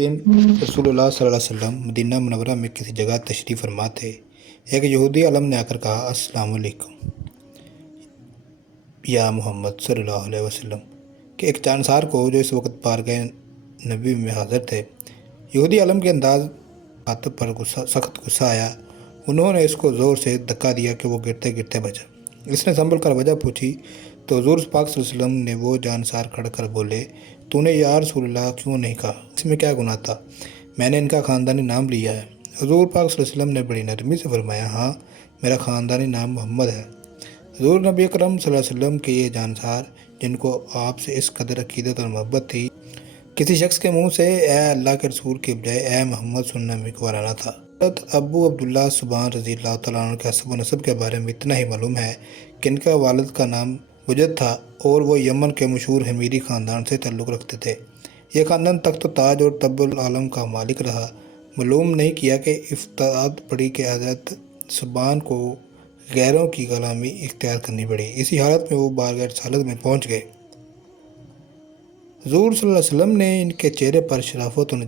दिन रसूलुल्लाह सल्लल्लाहु अलैहि वसल्लम मदीना मुनव्वरा में किसी जगह तशरीफ़ फरमा थे। एक यहूदी आलम ने आकर कहा, अस्सलाम वालेकुम या मोहम्मद सल्लल्लाहु अलैहि वसल्लम, कि एक जानसार को जो इस वक्त बारगाह नबी में हाजिर थे। यहूदी आलम के अंदाज खातब पर सख्त गुस्सा आया। उन्होंने इसको ज़ोर से धक्का दिया कि वो गिरते गिरते बचा। इसने संभल कर वजह पूछी तो हुज़ूर पाक सल्लल्लाहु अलैहि वसल्लम ने वो जानसार खड़ कर बोले, तूने या रसूलल्लाह क्यों नहीं कहा? इसमें क्या गुनाह था? मैंने इनका ख़ानदानी नाम लिया है। हुज़ूर पाक सल्लल्लाहु अलैहि वसल्लम ने बड़ी नरमी से फरमाया, हाँ, मेरा ख़ानदानी नाम मोहम्मद है। हुज़ूर नबी अकरम सल्लल्लाहु अलैहि वसल्लम के ये जानसार, जिनको आपसे इस कदर अक़ीदत और मोहब्बत थी, किसी शख्स के मुंह से ए अल्लाह के रसूल के बजाय ए मोहम्मद सुनना में गवाराना था। अबू अब्दुल्ला सुबहान रज़ी अल्लाह तआला अन्हु के हसब व नसब के बारे में इतना ही मालूम है कि इनका वालिद का नाम वजद था और वो यमन के मशहूर हमीरी ख़ानदान से ताल्लुक़ रखते थे। यह ख़ानदान तख्त ताज और तब्बुल आलम का मालिक रहा। मालूम नहीं किया कि इफ्ताद पड़ी कि हज़रत सुबहान को गैरों की ग़ुलामी इख्तियार करनी पड़ी। इसी हालत में वो बारगाह रिसालत में पहुँच गए। हुज़ूर सल्लल्लाहु अलैहि वसल्लम ने इनके चेहरे पर शराफत और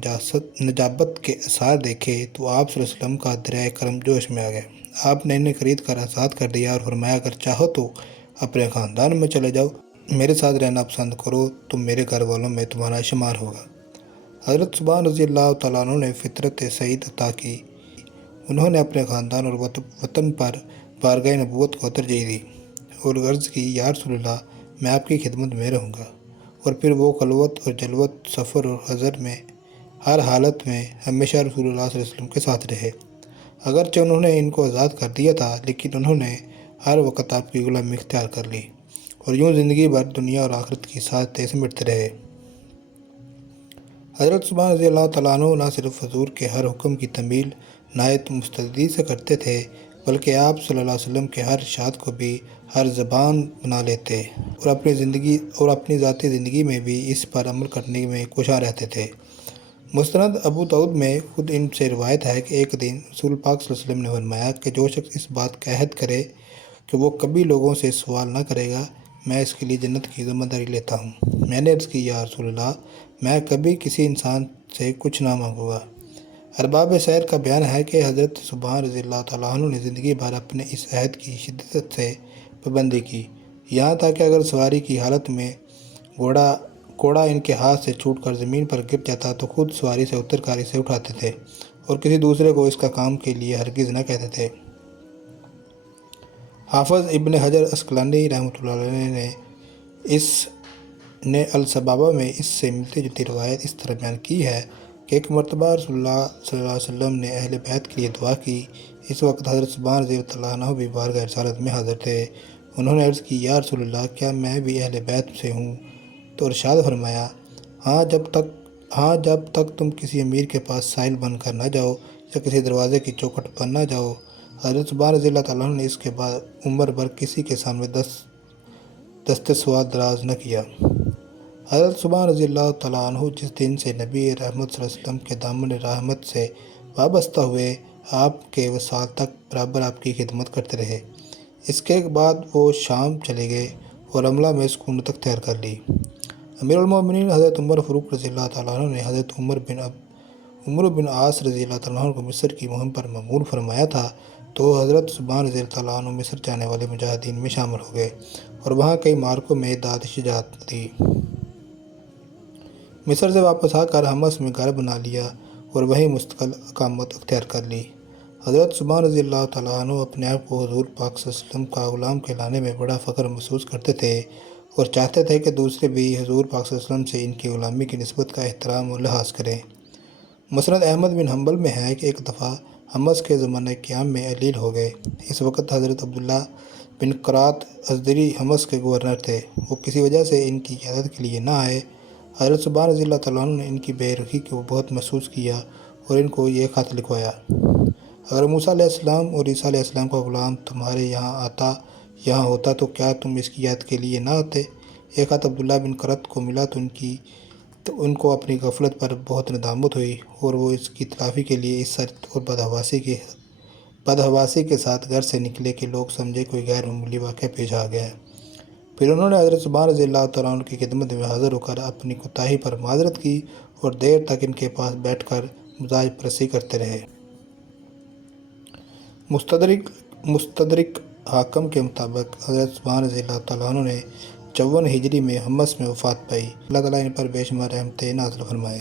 नजाबत के आसार देखे तो आप सल्लल्लाहु अलैहि वसल्लम का दरिया करम जोश में आ गया। आपने इन्हें खरीद कर आज़ाद कर दिया और फरमाया, अगर चाहो तो अपने ख़ानदान में चले जाओ, मेरे साथ रहना पसंद करो तो मेरे घर वालों में तुम्हारा शुमार होगा। हज़रत सुबहान रज़ी अल्लाह तआला अन्हु ने फ़ितरत सईद अता की। उन्होंने अपने ख़ानदान और वतन पर बारगाह नबूवत को तरजीह दी और गर्ज की, या रसूलल्लाह, मैं आपकी खिदमत में रहूँगा। और फिर वो खलवत और जलवत, सफ़र और हज़र में हर हालत में हमेशा रसूलुल्लाह सल्लल्लाहु अलैहि वसल्लम के साथ रहे। अगरचे उन्होंने इनको आज़ाद कर दिया था, लेकिन उन्होंने हर वक्त आपकी ग़ुलामी इख्तियार कर ली और यूँ ज़िंदगी भर दुनिया और आखिरत की साथ समेटते रहे। हज़रत सुबहान रज़ी अल्लाह तआला अन्हु न सिर्फ हुज़ूर के हर हुक्म की तमील नायत मुस्तैदी से करते थे, बल्कि आप सल्लल्लाहु अलैहि वसल्लम के हर इरशाद को भी हर ज़बान बना लेते और अपनी ज़ाती ज़िंदगी में भी इस पर अमल करने में कोशा रहते थे। मुस्नद अबू दाऊद में खुद इनसे रिवायत है कि एक दिन रसूल पाक सल्लल्लाहु अलैहि वसल्लम ने फरमाया कि जो शख्स इस बात का अहद करे कि वो कभी लोगों से सवाल न करेगा, मैं इसके लिए जन्नत की ज़िम्मेदारी लेता हूँ। मैंने अर्ज़ की, या रसूलल्लाह, मैं कभी किसी इंसान से कुछ ना मांगूँगा। अरबाब सैर का बयान है कि हज़रत सुबहान रज़ी अल्लाह तआला अन्हु ने ज़िंदगी भर अपने इस अहद की शिद्दत से पाबंदी की, यहाँ तक कि अगर सवारी की हालत में घोड़ा इनके हाथ से छूटकर ज़मीन पर गिर जाता तो खुद सवारी से उतरकर इसे उठाते थे और किसी दूसरे को इसका काम के लिए हरगिज़ न कहते थे। हाफ़िज़ इब्न हजर अस्क़लानी रहमतुल्लाह अलैह ने अल-सबाबा में इससे मिलती जुलती रवायत इस तरह बयान की है कि एक मरतबा रसूलुल्लाह सल्लल्लाहु अलैहि वसल्लम ने अहले बैत के लिए दुआ की। इस वक्त हज़रत सुबहान रज़ी अल्लाह अन्हु भी बारगाह रिसालत में हाज़िर थे। उन्होंने अर्ज़ की, या रसूलल्लाह, क्या मैं भी अहले बैत से हूँ? तो इरशाद फरमाया, हाँ, जब तक तुम किसी अमीर के पास साइल बनकर न जाओ या किसी दरवाज़े की चौखट पर न जाओ। हज़रत सुबहान रज़ी अल्लाह तआला अन्हु ने इसके बाद उम्र भर किसी के सामने दस्ते सवाल दराज न किया। हज़रत सुबहान रज़ी अल्लाह तआला अन्हु जिस दिन से नबी रहमत सल्लल्लाहु अलैहि वसल्लम के दामन रहमत से वाबस्ता हुए, आपके वसाल तक बराबर आपकी खिदमत करते रहे। इसके बाद वो शाम चले गए और अमला में सुकूनत अख्तियार कर ली। अमीरुल मोमिनीन हज़रत उमर फ़ारूक रज़ी अल्लाह तआला अन्हु ने हज़रत उमर बिन आस रज़ी अल्लाह तआला अन्हु को मिस्र की मुहिम पर मअमूर फरमाया था, तो हज़रत सुबहान रज़ी अल्लाह तआला अन्हु मिस्र जाने वाले मुजाहिदीन में शामिल हो गए और वहाँ कई मार्कों में दाद शुजाअत दी। मिस्र से वापस आकर हमस में घर बना लिया और वहीं मुस्तकिल इकामत अख्तियार कर ली। हज़रत सुबहान रज़ी अल्लाह तआला अन्हु अपने आप को हुज़ूर पाक सल्लल्लाहु अलैहि वसल्लम का ग़ुलाम कहलाने में बड़ा फ़ख्र महसूस करते थे और चाहते थे कि दूसरे भी हुज़ूर पाक सल्लल्लाहु अलैहि वसल्लम से इनकी ग़ुलामी की निस्बत का एहतराम और लिहाज करें। मुस्नद अहमद बिन हम्बल में है कि एक दफ़ा हमस के ज़माने क़याम में अलील हो गए। इस वक्त हज़रत अब्दुल्ला बिन क़रात अज़दरी हमस के गवर्नर थे। वो किसी वजह से इनकी क़यादत के लिए न आए। हज़रत सुबहान रज़ी अल्लाह तआला अन्हु ने इनकी बेरुखी को बहुत महसूस किया और इनको ये ख़त लिखवाया, अगर मूसा अलैहिस्सलाम और ईसा अलैहिस्सलाम का ग़ुलाम तुम्हारे यहाँ होता तो क्या तुम इसकी याद के लिए ना आते? एक ख़त अब्दुल्ला बिन क़रात को मिला तो उनको अपनी गफलत पर बहुत नदामत हुई और वो इसकी तलाफ़ी के लिए इस शर्त और बदहवासी के साथ घर से निकले कि लोग समझे कोई गैर मामूली वाक़या पेश आ गया है। फिर उन्होंने हज़रत सुबहान रज़ी अल्लाह तआला अन्हु की खिदमत में हाज़िर होकर अपनी कोताही पर माज़रत की اور دیر تک ان کے پاس بیٹھ کر مزاج پرسی کرتے رہے۔ مستدرک حاکم کے مطابق حضرت عثمان رضی اللہ تعالیٰ عنہ نے 54 ہجری میں حمص میں وفات پائی۔ اللہ تعالیٰ ان پر بے شمار رحمتیں نازل فرمائے۔